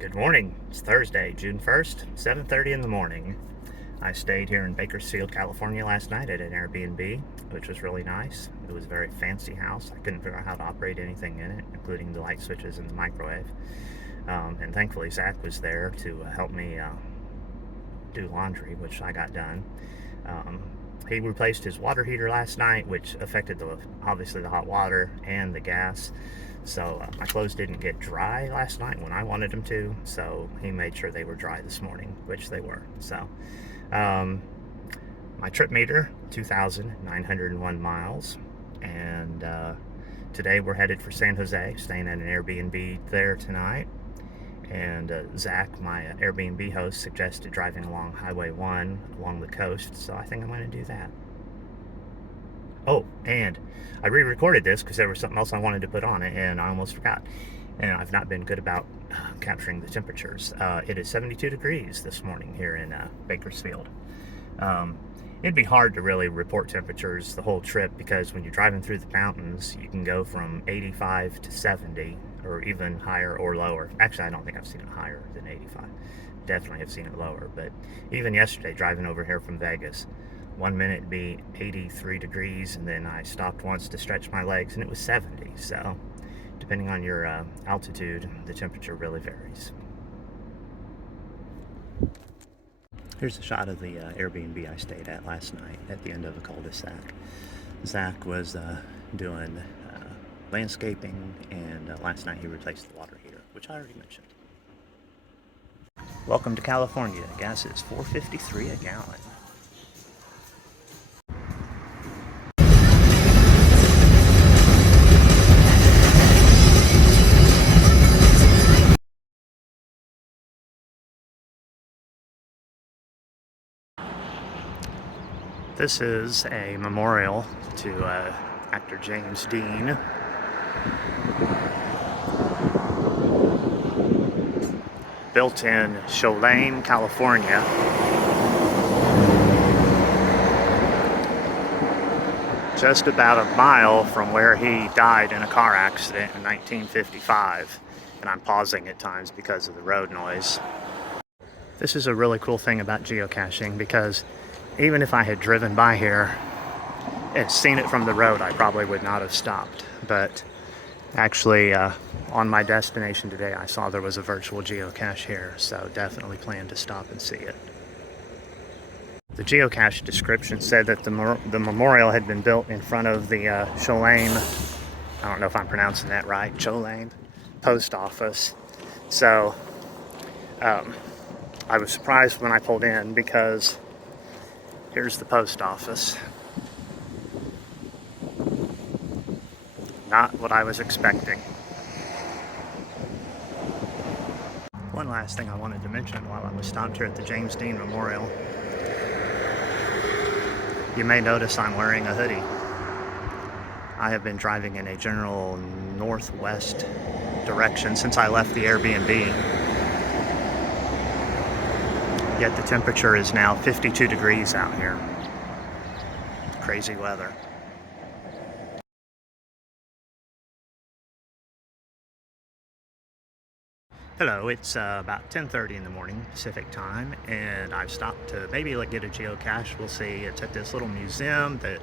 Good morning. It's Thursday, June 1st, 7:30 in the morning. I stayed here in Bakersfield, California last night at an Airbnb, which was really nice. It was a very fancy house. I couldn't figure out how to operate anything in it, including the light switches and the microwave. And thankfully, Zach was there to help me do laundry, which I got done. He replaced his water heater last night, which affected obviously the hot water and the gas. So my clothes didn't get dry last night when I wanted them to, so he made sure they were dry this morning, which they were. So my trip meter, 2,901 miles, and today we're headed for San Jose, staying at an Airbnb there tonight. And Zach, my Airbnb host, suggested driving along Highway 1 along the coast, so I think I'm going to do that. Oh, and I re-recorded this because there was something else I wanted to put on it, and I almost forgot. And I've not been good about capturing the temperatures. It is 72 degrees this morning here in Bakersfield. It'd be hard to really report temperatures the whole trip because when you're driving through the mountains, you can go from 85 to 70 or even higher or lower. Actually, I don't think I've seen it higher than 85. Definitely have seen it lower. But even yesterday, driving over here from Vegas, 1 minute it'd be 83 degrees, and then I stopped once to stretch my legs, and it was 70. So, depending on your altitude, the temperature really varies. Here's a shot of the Airbnb I stayed at last night at the end of a cul-de-sac. Zach was doing landscaping, and last night he replaced the water heater, which I already mentioned. Welcome to California. Gas is $4.53 a gallon. This is a memorial to actor James Dean. Built in Cholane, California. Just about a mile from where he died in a car accident in 1955. And I'm pausing at times because of the road noise. This is a really cool thing about geocaching because even if I had driven by here and seen it from the road, I probably would not have stopped. But actually, on my destination today, I saw there was a virtual geocache here, so definitely plan to stop and see it. The geocache description said that the memorial had been built in front of the Cholane, I don't know if I'm pronouncing that right, Cholane post office. So I was surprised when I pulled in because here's the post office. Not what I was expecting. One last thing I wanted to mention while I was stopped here at the James Dean Memorial. You may notice I'm wearing a hoodie. I have been driving in a general northwest direction since I left the Airbnb. Yet the temperature is now 52 degrees out here. Crazy weather. Hello, it's about 10:30 in the morning Pacific time, and I've stopped to maybe get a geocache. We'll see. It's at this little museum that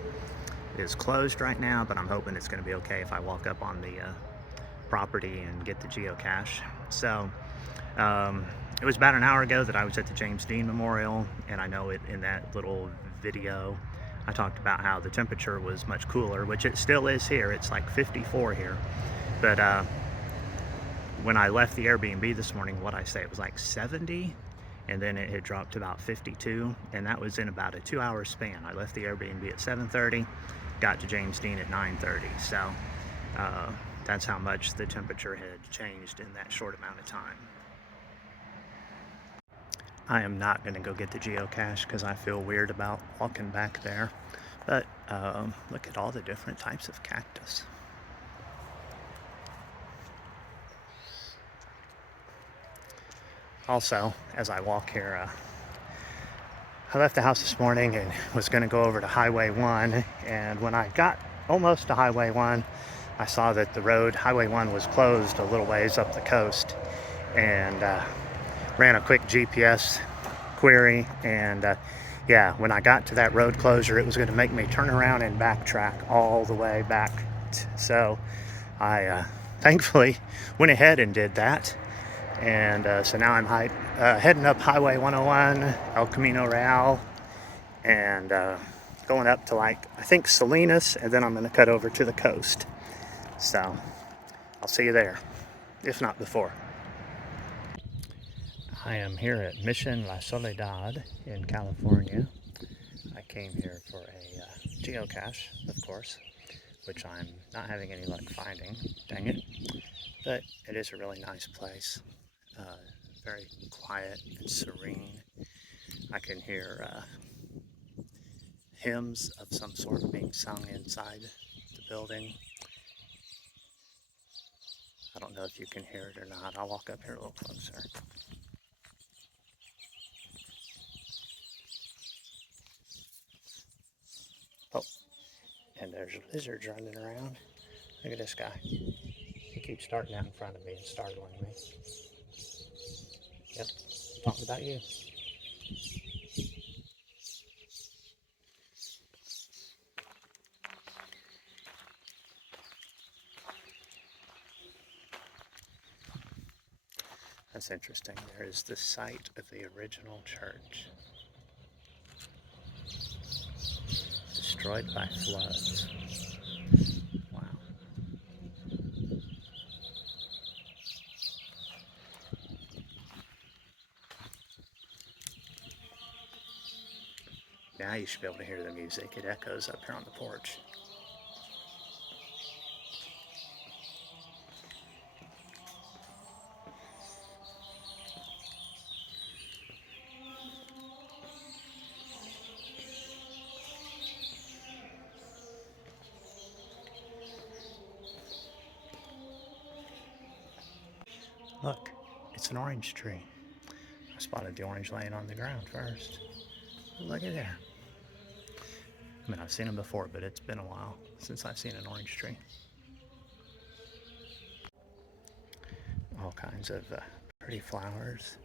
is closed right now, but I'm hoping it's going to be okay if I walk up on the property and get the geocache. So it was about an hour ago that I was at the James Dean Memorial, and I know in that little video I talked about how the temperature was much cooler, which it still is here. It's like 54 here. But when I left the Airbnb this morning, what I say, it was like 70, and then it had dropped to about 52, and that was in about a 2-hour span. I left the Airbnb at 7:30, got to James Dean at 9:30. So that's how much the temperature had changed in that short amount of time. I am not going to go get the geocache because I feel weird about walking back there. But look at all the different types of cactus. Also, as I walk here, I left the house this morning and was going to go over to Highway 1. And when I got almost to Highway 1, I saw that the road, Highway 1, was closed a little ways up the coast. and ran a quick GPS query, and yeah, when I got to that road closure, it was going to make me turn around and backtrack all the way back. So I thankfully went ahead and did that. And so now I'm heading up Highway 101, El Camino Real, and going up to, like, I think Salinas, and then I'm going to cut over to the coast. So I'll see you there, if not before. I am here at Mission La Soledad in California. I came here for a geocache, of course, which I'm not having any luck finding, dang it. But it is a really nice place, very quiet and serene. I can hear hymns of some sort being sung inside the building. I don't know if you can hear it or not. I'll walk up here a little closer. Oh, and there's lizards running around. Look at this guy. He keeps starting out in front of me and startling me. Yep, talking about you. That's interesting. There is the site of the original church, destroyed by floods. Wow. Now you should be able to hear the music. It echoes up here on the porch. Look, it's an orange tree. I spotted the orange laying on the ground first. Look at there. I mean, I've seen them before, but it's been a while since I've seen an orange tree. All kinds of pretty flowers.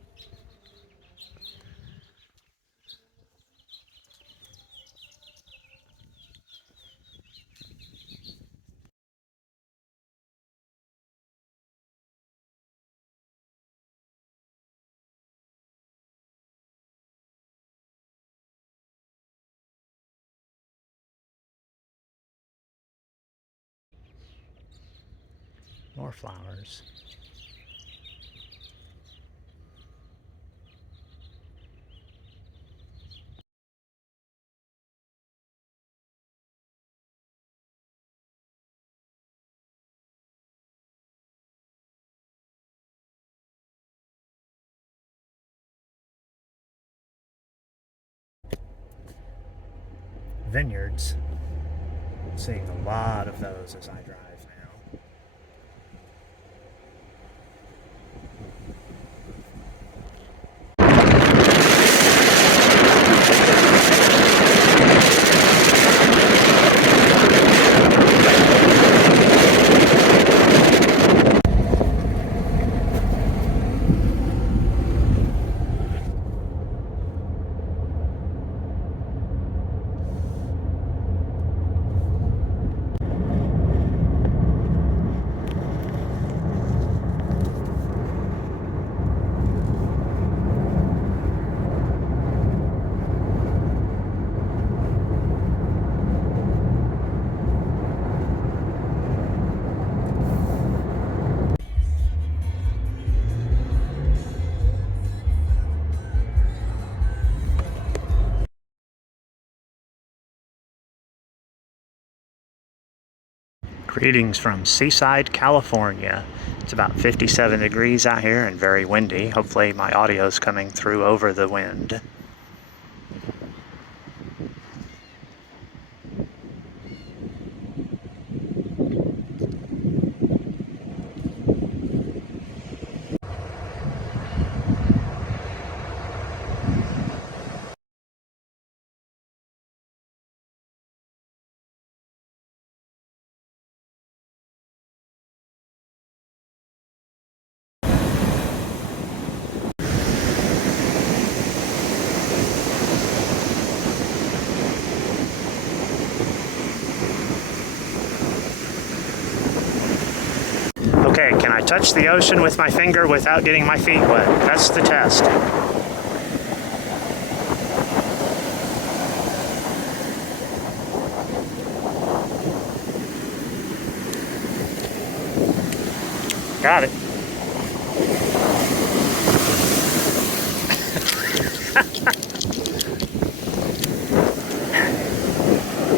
More flowers. Vineyards. Seeing a lot of those as I drive now. Greetings from Seaside, California. It's about 57 degrees out here and very windy. Hopefully my audio is coming through over the wind. Okay, can I touch the ocean with my finger without getting my feet wet? That's the test. Got it.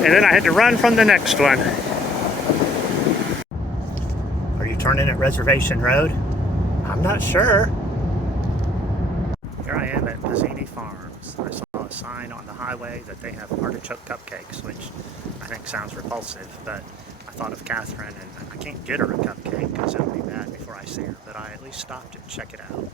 And then I had to run from the next one. Are you turning at Reservation Road? I'm not sure. Here I am at Pezzini Farms. I saw a sign on the highway that they have artichoke cupcakes, which I think sounds repulsive, but I thought of Catherine, and I can't get her a cupcake because it'll be bad before I see her, but I at least stopped to check it out.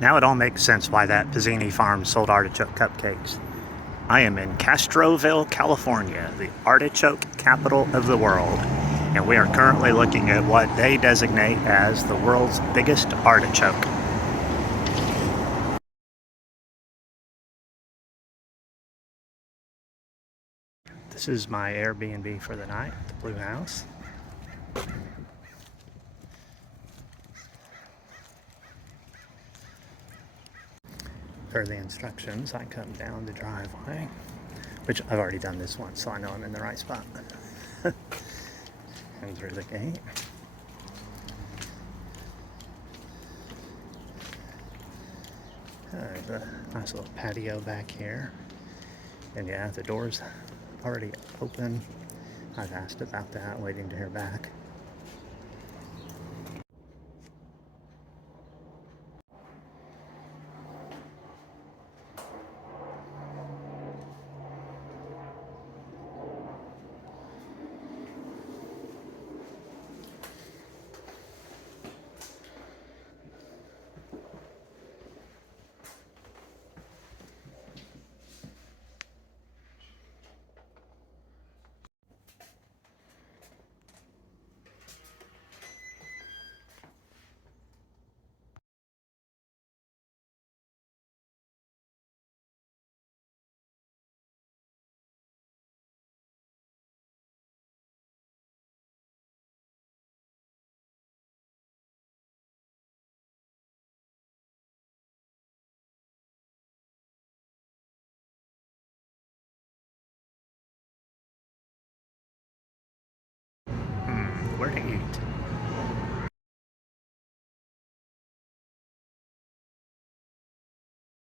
Now it all makes sense why that Pezzini Farm sold artichoke cupcakes. I am in Castroville, California, the artichoke capital of the world, and we are currently looking at what they designate as the world's biggest artichoke. This is my Airbnb for the night, the Blue House. Per the instructions, I come down the driveway, which I've already done this once, so I know I'm in the right spot. And through the gate. There's a nice little patio back here. And yeah, the door's already open. I've asked about that, waiting to hear back. Where to eat?